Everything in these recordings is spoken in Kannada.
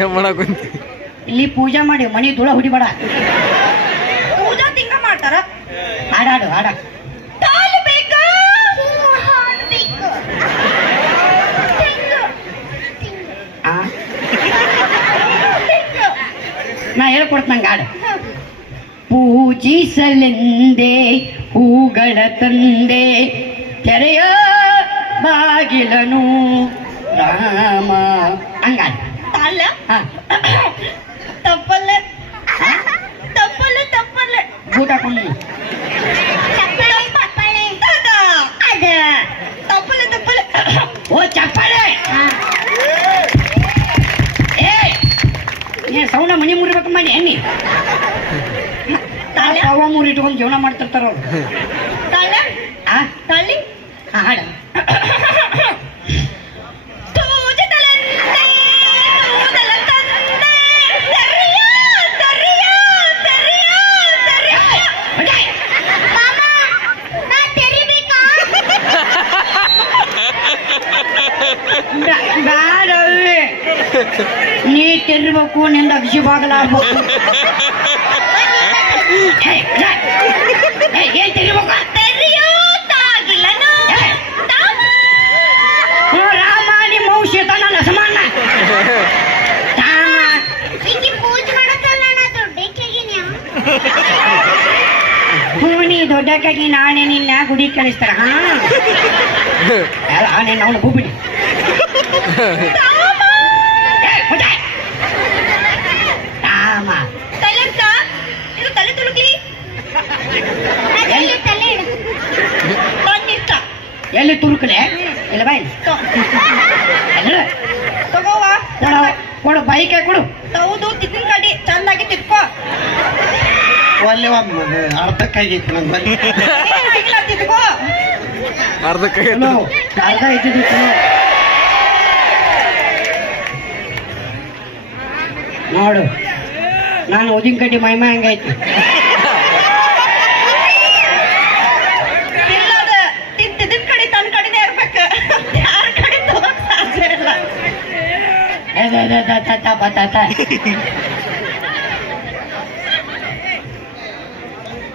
ಏನ್ ಮಾಡಕುಂತಿ ಇಲ್ಲಿ ಪೂಜಾ ಮಾಡಿ ಮನಿ ಧೂಳ ಹುಡಿಬೇಡ. ಪೂಜಾ ತಿಂಗ ಮಾಡ್ತಾರ. ಹಾಡಾಡು ಹಾಡ. ನಾ ಹೇಳ್ಕೊಡ್ತಂಗ ಹಾಡು. ಪೂಜಿಸಲೆಂದೇ ಹೂಗಳ ತಂದೆ ತೆರೆಯ ಬಾಗಿಲನು ರಾಮ ಹಂಗಾಡ. ತಪ್ಪಲ್ಲ ತಪ್ಪಲ್ಲ ತಪ್ಪಲ್ಲ ಊಟ ಕೊಂಡು ತಪ್ಪಲ್ಲ ತಪ್ಪಲ್ಲ ಓ ಚಪ್ಪಾಳೆ. ಏ ಸೌಂಡ ಮನಿ ಮುರಿಬೇಕು ಮಾಡಿ ಎಣ್ಣಿ ಅವ ಮೂರು ಇಟ್ಕೊಂಡು ಜೀವನ ಮಾಡ್ತಿರ್ತಾರ ಅವ್ರು. ತಾಳಿ ಹಾಡ. ನೀ ತೆರಿಬೇಕು ನಿಂದ ಅಗ್ಸಿ ಬಾಗಲಾಗ್ಬೇಕು. ಏನ್ ತೆರಿಬೇಕು? ರಾಮ ನಿಮ್ಮ ಔಷಧ ನನ್ನ ಸಮಾನ. ನೀ ದೊಡ್ಡಕ್ಕಾಗಿ ನಾನೇ ನಿನ್ನ ಗುಡಿ ಕಳಿಸ್ತಾರ. ಹಾ ನೀನು ಅವನು ಹೋಗ್ಬಿಡಿ. ಎಲ್ಲಿ ತುರುಕಲೆ ಇಲ್ಲ ಬಾಯಿ ಕೊಡು ಬೈಕೆ ಕೊಡು. ಹೌದು ತಿನ್ನ ಕಡಿ ಚಂದಾಗಿ ತಿಕ್ಕೋ. ಒಳ್ಳೆ ಅರ್ಧಕ್ಕಾಗಿತ್ತು ನಂಗೆ ತಿಕ್ಕೋ. ಅರ್ಧಕ್ಕೆ ಅರ್ಧ ಇದ್ದಿದ್ದು ನೋಡು. ನಾನು ಉದಿನ ಕಡ್ಡಿ ಮೈಮ ಹಂಗೈತಿ.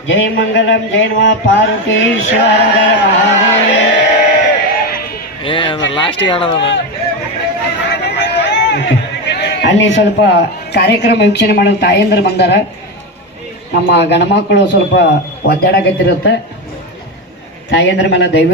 ಜೈ ಮಂಗಲಂ ಜೈ ನಮ ಪಾರ್ವತೀಶ್ವರ ಲಾಸ್ಟಿಗೆ ಆಡೋದ. ಅಲ್ಲಿ ಸ್ವಲ್ಪ ಕಾರ್ಯಕ್ರಮ ವೀಕ್ಷಣೆ ಮಾಡೋ ತಾಯಂದ್ರು ಬಂದಾರ. ನಮ್ಮ ಗಣಮಕ್ಕಳು ಸ್ವಲ್ಪ ಒದ್ದಾಡಕತ್ತಿರುತ್ತೆ. ತಾಯಂದ್ರ ಮೇಲೆ ದಯವಿಟ್ಟು